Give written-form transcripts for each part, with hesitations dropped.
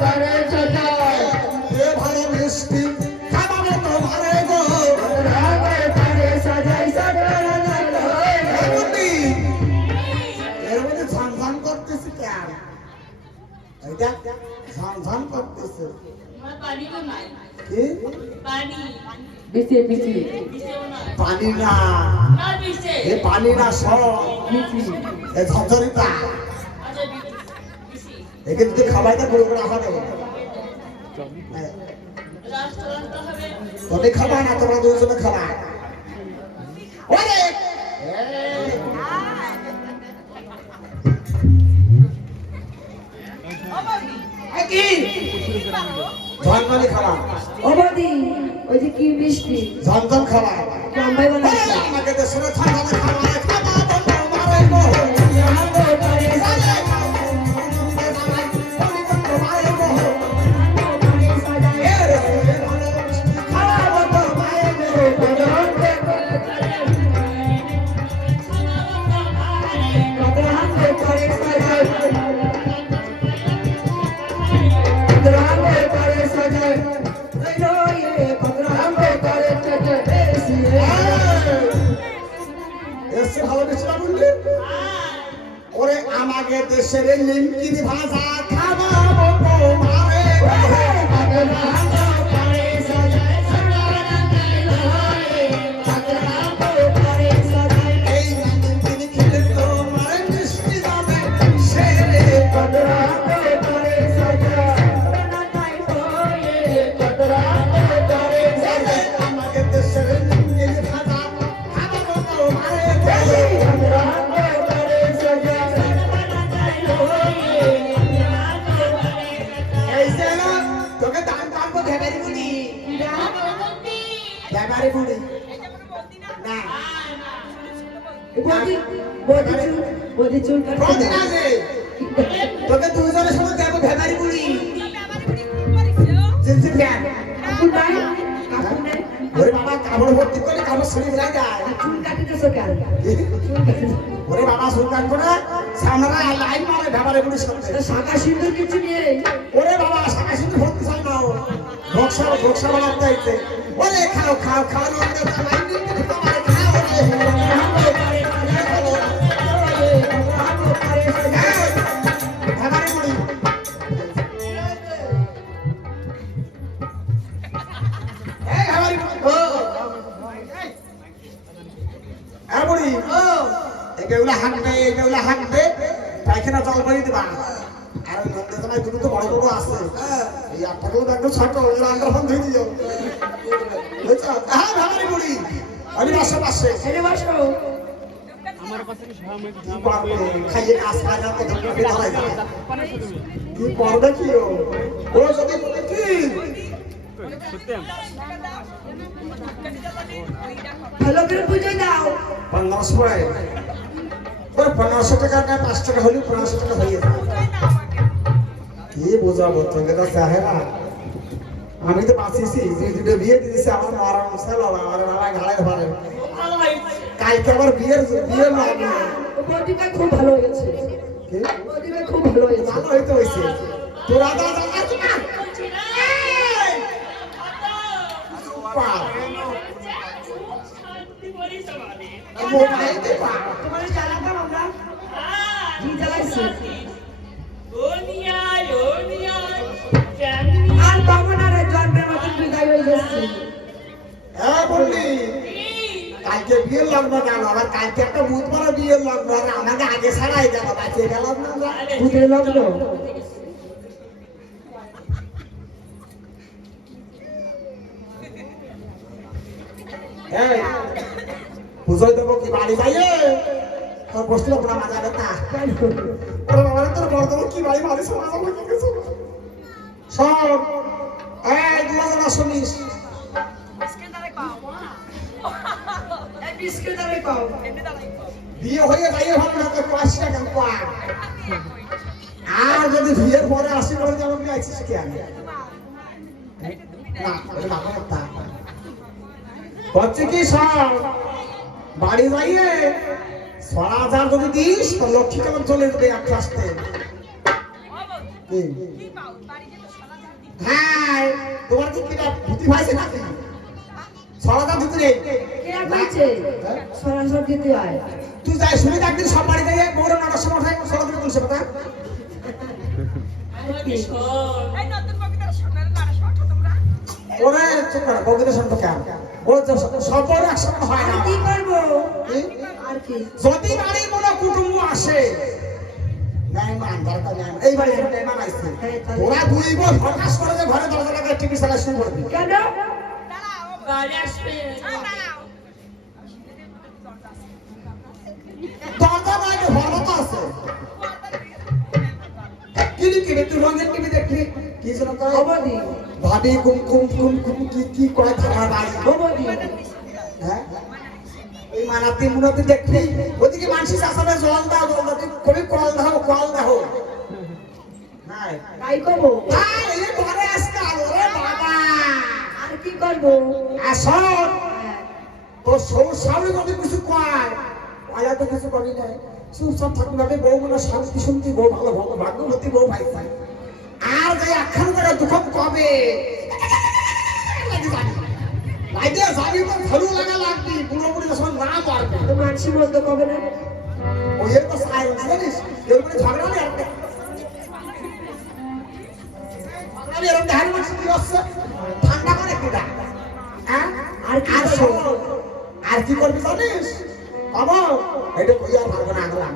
করে সাজায় এ ভালো মিষ্টি খাবারে তোমারে গো রাগে করে সাজাই সাজাই এর মধ্যে ঝনঝন করতেছে কেন এইটা ঝনঝন করতেছে পানি তো নাই কি পানি বিছে বিছে দিছেও না পানি না না দিছে এ পানি না সব বিছে এ ঝনঝনিতা আচ্ছা দিছি একে যদি খাবাইটা করে করে হবে রাস্তা হবে তুমি খাবা না তোমরা দুজনে খাবা ওরে কি ঝনঝনি খাবা অবধি ওই যে কি মিষ্টি ঝনঝন খাবা বোম্বাই বানাচ্ছে আমাকে তো শুনে ঝনঝনি খাবা খাবা বন্ধু মারে গো রাগে করে সাজাই ওরে আমাকে দেশের নিমকির ভাজা খাবা বন্ধু মারে এই নিমকির খেলে তো মারে মিষ্টি যাবে সেরে আমাকে দেশের নিমকির ভাজা খাবা বন্ধু মারে এই যে না তোকে দান দানবো ভেবারি বুড়ি ভেবারি বুড়ি না বদি চুল বলতে না রে তোকে দুজনের সময় দেবো ভেবারি বুড়ি জিনসি প্যান্ট কাপড় নাই কাপড় নাই ওরে বাবা কাপড় ভর্তি করে কাপড় শরীর যায় যায় চুল কাটিতেছো কেন ওরে বাবা চুল কাটবো না সামনে লাইন মারে ভেবারি বুড়ি সামনে শাখা সিঁদুর কিছু নেই ওরে বাবা শাখা সিঁদুর ভর্তি চাই না ভক্সা বানাতে চাইছে ওরে খাও খাও খাও আমাদের সবাই নিতে তোমার খাও ভেবারি বুড়ি এই ভেবারি বুড়ি এগুলা হাঁটবে পায়খানা জল বাড়ি দিবা আর ওই নন্দে তোমার দুটো তো বড় বড় আছে এই আপনাকেও দেখো ছোট ওই আন্ডারফোন ধরে দিও বুঝছো হ্যাঁ ভালো বুড়ি আমি বাসা পাশে ছেলে বাসো কি করবে খাইয়ে কাজ পায় না তো ধরে ধরাই যায় কি করবে কি ও যদি বলে কি ভালো করে বুঝে দাও 1500 টাকা ওই 1500 টাকা না 5 টাকা হলে 1500 টাকা হয়ে যায় কি বোঝাবো তোকে তো চাহেরা আমি তো বাঁচিয়েছি তুই দুটো বিয়ে দিয়েছি আমার মারা মুসাল আমার বাবা ঘাড়ে ধরে কালকে আবার বিয়ের লাগবে বদিটা খুব ভালো হয়েছে কি বদিটা খুব ভালো হয়েছে ভালো হইতে হইছে তোরা দাদা আছে না পার মোবাইল দে পার তোমার জ্বালাতাম আমরা কি জ্বালাইছি আর তখন আর জন্মের মতন বিদায় হয়ে যাচ্ছে হ্যাঁ বললি কালকে বিয়ের লগ্ন গেল আবার কালকে একটা বুধবার বিয়ের লগ্ন আর আমাকে আগে ছাড়াই গেল বাঁচিয়ে গেলাম না আমরা ভূতের লগ্ন হ্যাঁ পুজোয় দেবো কি বাড়ি যাইয়ে তোর বসলো পুরা মাজা ব্যথা ওরে বাবা তোর বড় দেবো কি বাড়ি বাড়ি শোনা যাবো কি কিছু সব এই 2000 শুনিস বিয়ে হয়ে যাইয়ে ভালো না তো 5 টাকা পার আর যদি বিয়ের পরে 80 করে যেমন আইছিস কি আমি না ওরে বাবা তা হচ্ছে কি সব বাড়ি যাইয়ে 6000 যদি দিস তো লক্ষ্মী কেমন চলে যাবে এক ক্লাসতে হ্যাঁ তোমার কি কিটা ভূতি ভাইছে নাকি সরাটা দিতে নেই কে বলছে সরাসরি দিতে হয় তুই যাই শুনি একদিন সব বাড়ি যাই বড় নটার সময় উঠাই সরাসরি বলছে কথা ওরে চুপ কর বগিতে শুনতো কেন ও সব বড় একসঙ্গে হয় না আর কি করবো কি? আর কি যদি বাড়ির কোনো কুটুম্ব আসে মেহমান দরকার নেই এই বাড়ি মেহমান আসছে তোরা দুই বোন হঠাৎ করে যে ঘরে দরজা লাগায় টিভি চালা শুরু করবি কেন গাড়ি আসবে দরজা নাই ঘর তো আছে কিনি কিনি তুই রঙের টিভি দেখলি কি যেন কয় অবধি ভাবি কুম কুম কুম কুম কি কি কয় থামার বাড়ি অবধি হ্যাঁ এই মানাতি মুনাতি দেখলি ওদিকে মানসি চাষাবে জল দাও তুই কবি কল দাও হ্যাঁ তাই করবো ভাই এই ঘরে আসতে ওরে বাবা আর কি করবো আসল হ্যাঁ। তোর সৌর স্বামী যদি কিছু কয় আয়া তো কিছু করি নাই চুপচাপ থাকুন আমি বউ মনে শান্তি শুনতি বউ ভালো ভালো ভাগ্যবতী বউ ভাই পাই আর যে একখান করে দুঃখ কবে লাগে যাবি তো ভালো লাগা লাগবি বুড়ো বুড়ি যখন না পারবে তো মানসি বন্ধ কবে না ওই এর তো সাইলেন্স জানিস এরকম ঝগড়া নেই একটা আমি এরকম ধারে মাসে কি হচ্ছে ঠান্ডা করে কিনা হ্যাঁ আর কি আর করবো? শোন, আর কি করবি জানিস বাবা এটা কই আর পারবো না আগলাম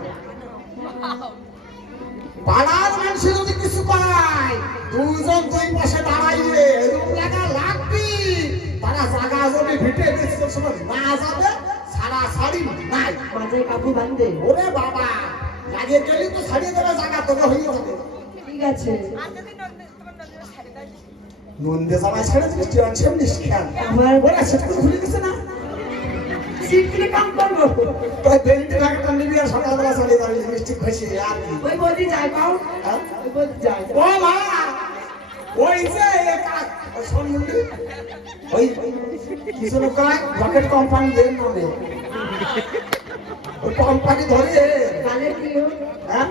পাড়ার মানুষ যদি কিছু পায় দুজন দুই পাশে দাঁড়াইলে এরকম লাগা লাগবি তারা জাগা জমি ভিটে বেশি সময় না যাবে সারা সারি নাই মাথায় কাপড় বাঁধবে ওরে বাবা লাগিয়ে গেলি তো ছাড়িয়ে দেবে জায়গা তোকে হয়ে যাবে ঠিক আছে নন্দে জামাই ছেড়ে দিস তুই অনসেম নিস খেয়াল আমার ওরা সেটা তো ভুলে গেছে না সিট কিনে কাম করবো তোর বেরিতে রাখতাম নিবি আর সকালবেলা চালিয়ে যাবি মিষ্টি খুশি আর কি ওই বদি যায় পাও হ্যাঁ? ওই বদি যায় ও মা ওই যে শোন মুন্ডি ওই কিছু লোক রকেট কোম্পানি এর নামে ওই কোম্পানি ধরে গালে কি হোক হ্যাঁ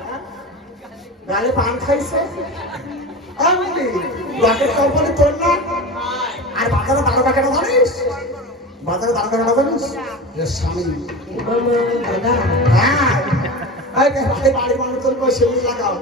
গালে পান খাইছে আমি রকেট কোম্পানি তোর না আর বাজারে দাঁড়া কেন জানিস বাজারে দাঁড়া কেন জানিস এর স্বামী মামা দাদা হ্যাঁ এই বাড়ির মানুষ তোর সেগুলো লাগাও